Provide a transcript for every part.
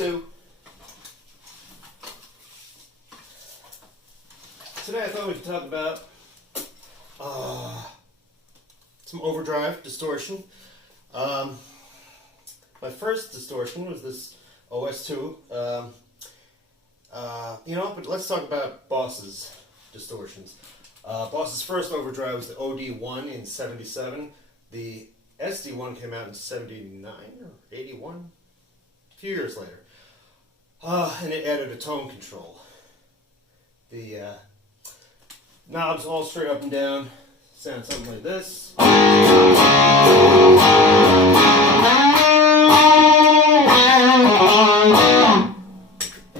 OS-2. Today I thought we could talk about some overdrive distortion. My first distortion was this OS-2. But let's talk about Boss's distortions. Boss's first overdrive was the OD-1 in '77. The SD-1 came out in '79 or '81, a few years later. And it added a tone control. The knobs all straight up and down sound something like this. And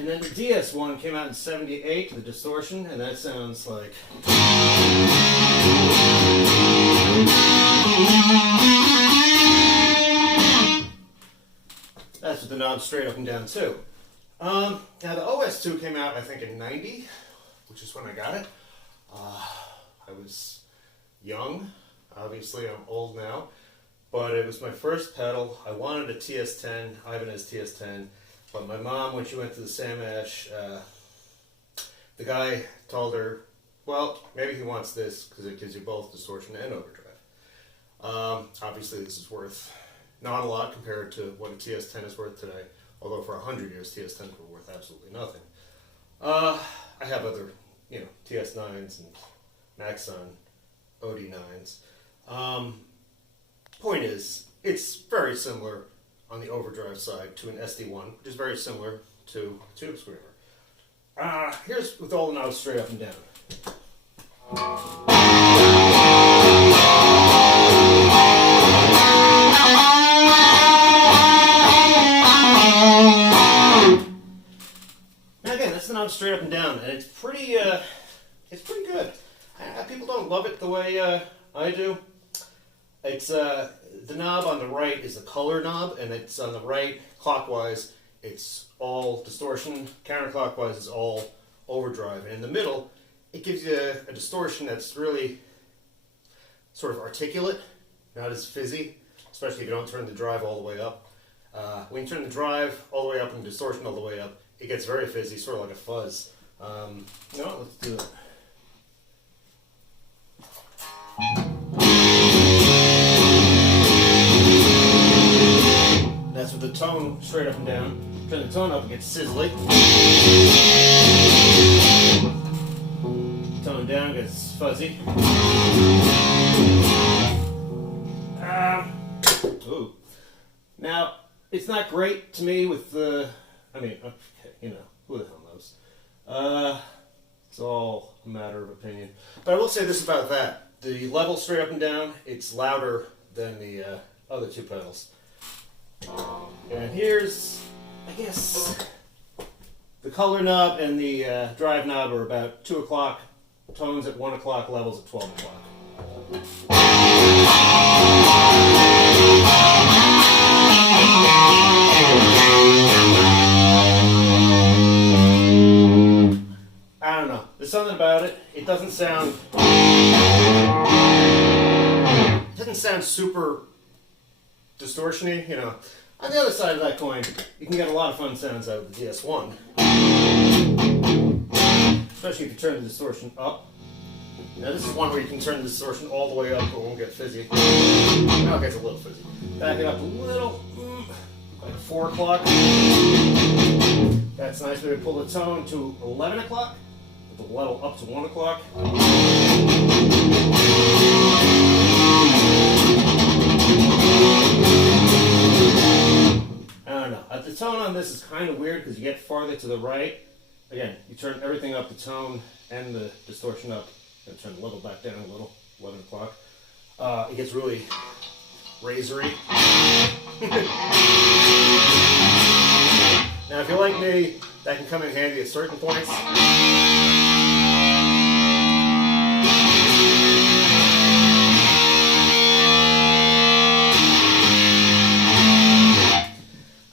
then the DS-1 came out in '78, the distortion, and that sounds like. That's with the knobs straight up and down too. Now the OS-2 came out, I think, in '90, which is when I got it. I was young. Obviously, I'm old now. But it was my first pedal. I wanted a TS-10, Ibanez TS-10. But my mom, when she went to the Sam Ash, the guy told her, well, maybe he wants this because it gives you both distortion and overdrive. Obviously, this is worth not a lot compared to what a TS-10 is worth today. Although for 100 years, TS-10s were worth absolutely nothing. I have other, TS-9s and Maxon OD-9s. Point is, it's very similar on the overdrive side to an SD-1, which is very similar to a tube screamer. Here's with all the knobs straight up and down. Now again, that's the knob straight up and down, and it's pretty good. People don't love it the way I do. It's the knob on the right is the color knob, and it's on the right clockwise. It's all distortion. Counterclockwise is all overdrive, and in the middle, it gives you a distortion that's really sort of articulate, not as fizzy, especially if you don't turn the drive all the way up. When you turn the drive all the way up and distortion all the way up, it gets very fizzy, sort of like a fuzz. Let's do it. That's with the tone straight up and down. Turn the tone up, it gets sizzly. Tone down, it gets fuzzy. Ooh. Now, it's not great to me with the. Who the hell knows? It's all a matter of opinion. But I will say this about that. The level straight up and down, it's louder than the other two pedals. And here's, I guess, the color knob and the drive knob are about 2 o'clock tones at 1 o'clock, levels at 12 o'clock. I don't know. There's something about it. It doesn't sound super distortion-y, On the other side of that coin, you can get a lot of fun sounds out of the DS-1. Especially if you turn the distortion up. Now this is one where you can turn the distortion all the way up, but it won't get fizzy. Now it gets a little fizzy. Back it up a little, like 4 o'clock. That's nice. Maybe pull the tone to 11 o'clock, with the level up to 1 o'clock. I don't know. The tone on this is kind of weird because you get farther to the right. Again, you turn everything up, the tone and the distortion up, and turn the level back down a little, 11 o'clock. It gets really razory. Now, if you're like me, that can come in handy at certain points.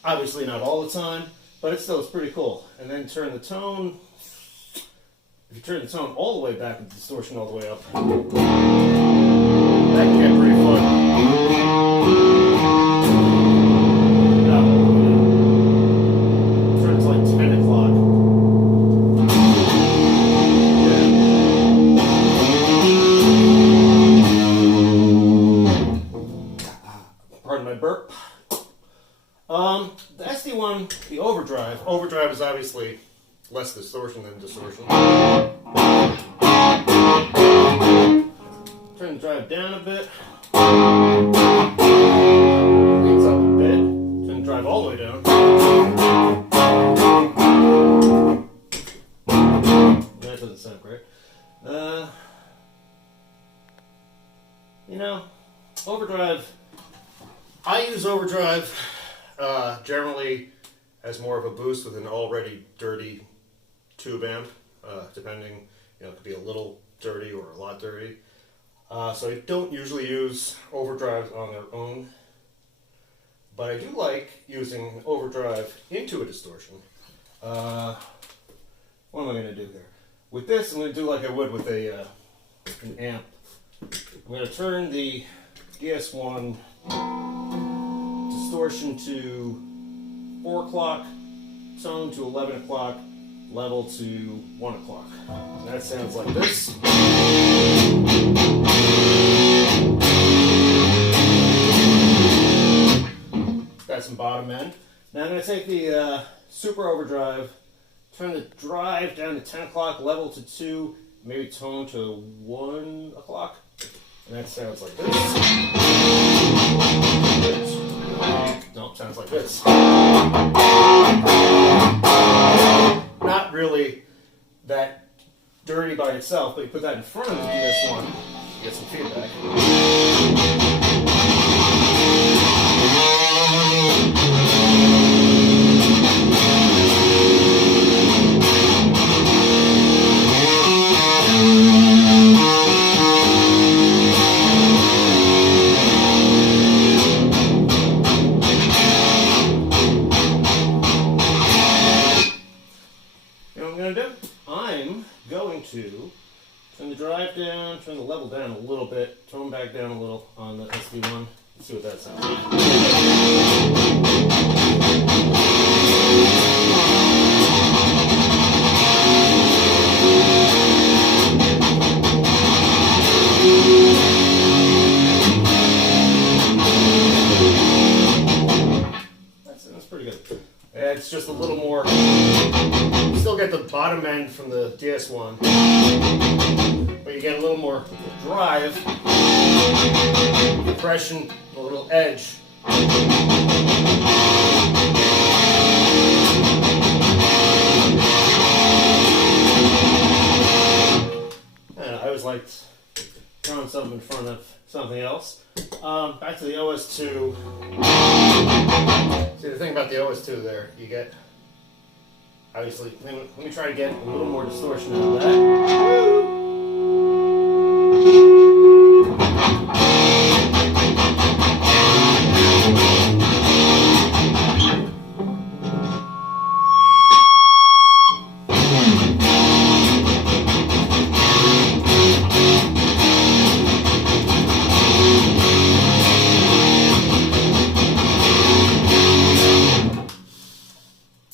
Obviously not all the time, but it's pretty cool. And then turn the tone. If you turn the tone all the way back with the distortion all the way up, that can get pretty fun. warp. The SD-1, the overdrive. Overdrive is obviously less distortion than distortion. Turn the drive down a bit. Leads up a bit. Turn the drive all the way down. That doesn't sound great. You know, overdrive. I use overdrive generally as more of a boost with an already dirty tube amp, depending, it could be a little dirty or a lot dirty. So I don't usually use overdrives on their own, but I do like using overdrive into a distortion. What am I going to do here? With this, I'm going to do like I would with an amp. I'm going to turn the DS-1 distortion to 4 o'clock, tone to 11 o'clock, level to 1 o'clock. And that sounds like this. Got some bottom end. Now I'm going to take the super overdrive, turn the drive down to 10 o'clock, level to 2, maybe tone to 1 o'clock. And that sounds like this. Nope, sounds like this. Not really that dirty by itself, but you put that in front of the DS-1, you get some feedback. I'm going to turn the drive down, turn the level down a little bit, tone back down a little on the SD-1. Let's see what that sounds like. That's pretty good. It's just a little more. Still get the bottom end from the DS-1, but you get a little more drive, compression, a little edge. And I always liked throwing something in front of something else. Back to the OS-2. See, the thing about the OS-2 there, you get, obviously, let me try to get a little more distortion out of that.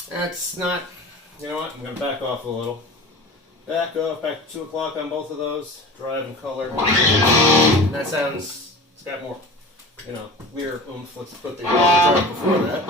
That's not, you know what, I'm going to back off a little. Back off, back to 2 o'clock on both of those, drive and color. That sounds, it's got more, clear oomph. Let's put the drive before that.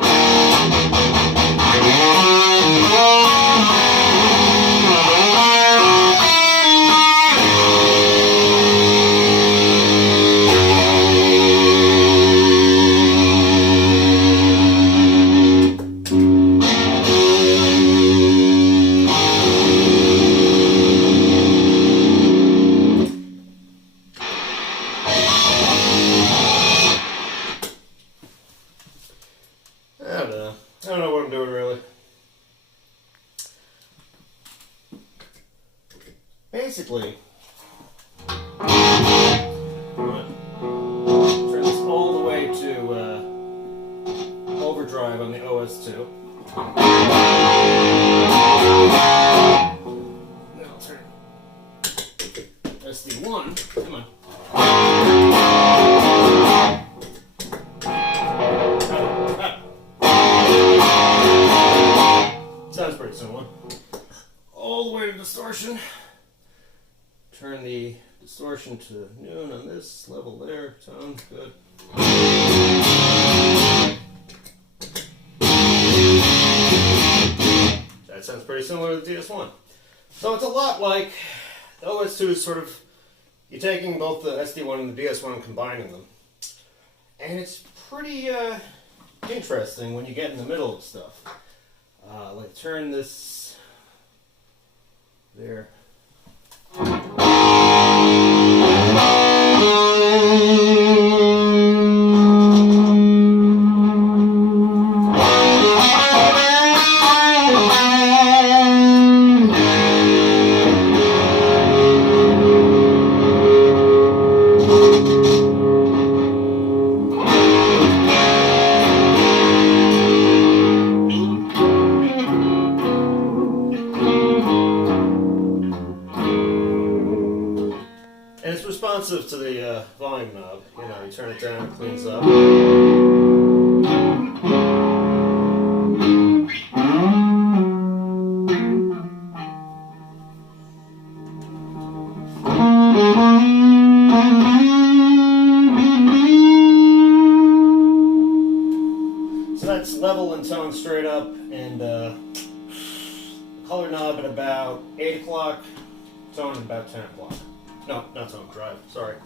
I don't know what I'm doing really. Basically, turn this all the way to overdrive on the OS-2. Then I'll turn SD-1. Come on. Sounds pretty similar. All the way to distortion. Turn the distortion to noon on this level there. Tone, good. very similar to the DS-1. So it's a lot like the OS-2 is sort of, you're taking both the SD-1 and the DS-1 and combining them. And it's pretty interesting when you get in the middle of stuff. Like turn this there. And it's responsive to the volume knob. You know, you turn it down, it cleans up. So that's level and tone straight up, and color knob at about 8 o'clock, tone at about 10 o'clock. No, not tone, drive, sorry.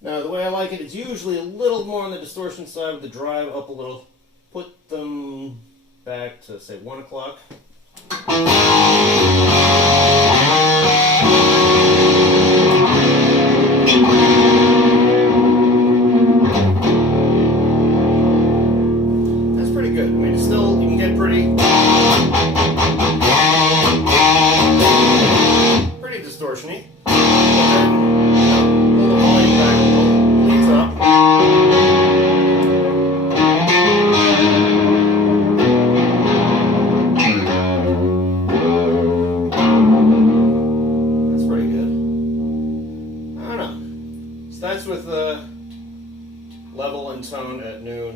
Now, the way I like it, it's usually a little more on the distortion side with the drive up a little. Put them back to, say, 1 o'clock. That's pretty good. I mean, it's still, you can get pretty distortion-y. Pull the volume back a little, leads up. That's pretty good. I don't know. So that's with level and tone at noon,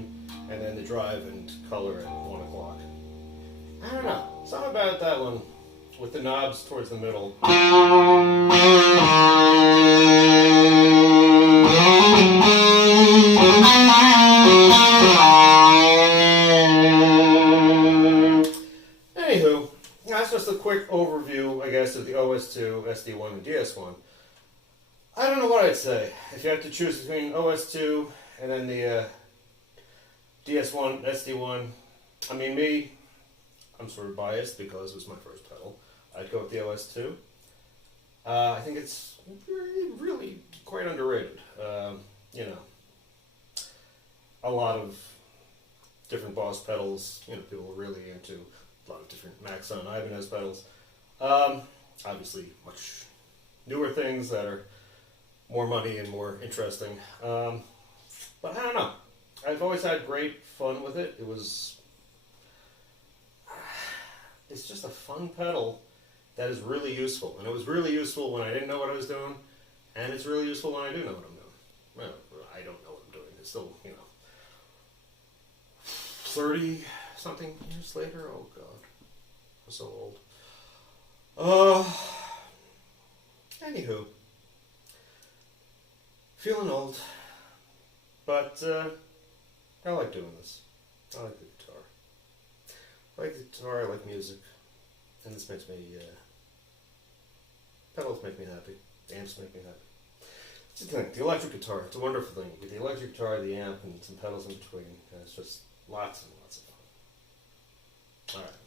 and then the drive and color at 1 o'clock. I don't know. Something about that one with the knobs towards the middle. Anywho, that's just a quick overview, I guess, of the OS-2, SD-1, and DS-1. I don't know what I'd say. If you have to choose between OS-2 and then the DS-1, SD-1, I mean, I'm sort of biased because it was my first pedal. I'd go with the OS-2. I think it's really quite underrated. You know, a lot of different Boss pedals, you know, people are really into a lot of different Maxon Ibanez pedals. Obviously, much newer things that are more money and more interesting. But I don't know. I've always had great fun with it. It's just a fun pedal that is really useful. And it was really useful when I didn't know what I was doing, and it's really useful when I do know what I'm doing. Well, I don't know what I'm doing. It's still, you know, 30-something years later? Oh, God. I'm so old. Anywho. Feeling old. But, I like doing this. I like the guitar. I like the guitar, I like music. And this makes me, pedals make me happy. Amps make me happy. It's the thing, the electric guitar, it's a wonderful thing. With the electric guitar, the amp, and some pedals in between. And it's just lots and lots of fun. Alright.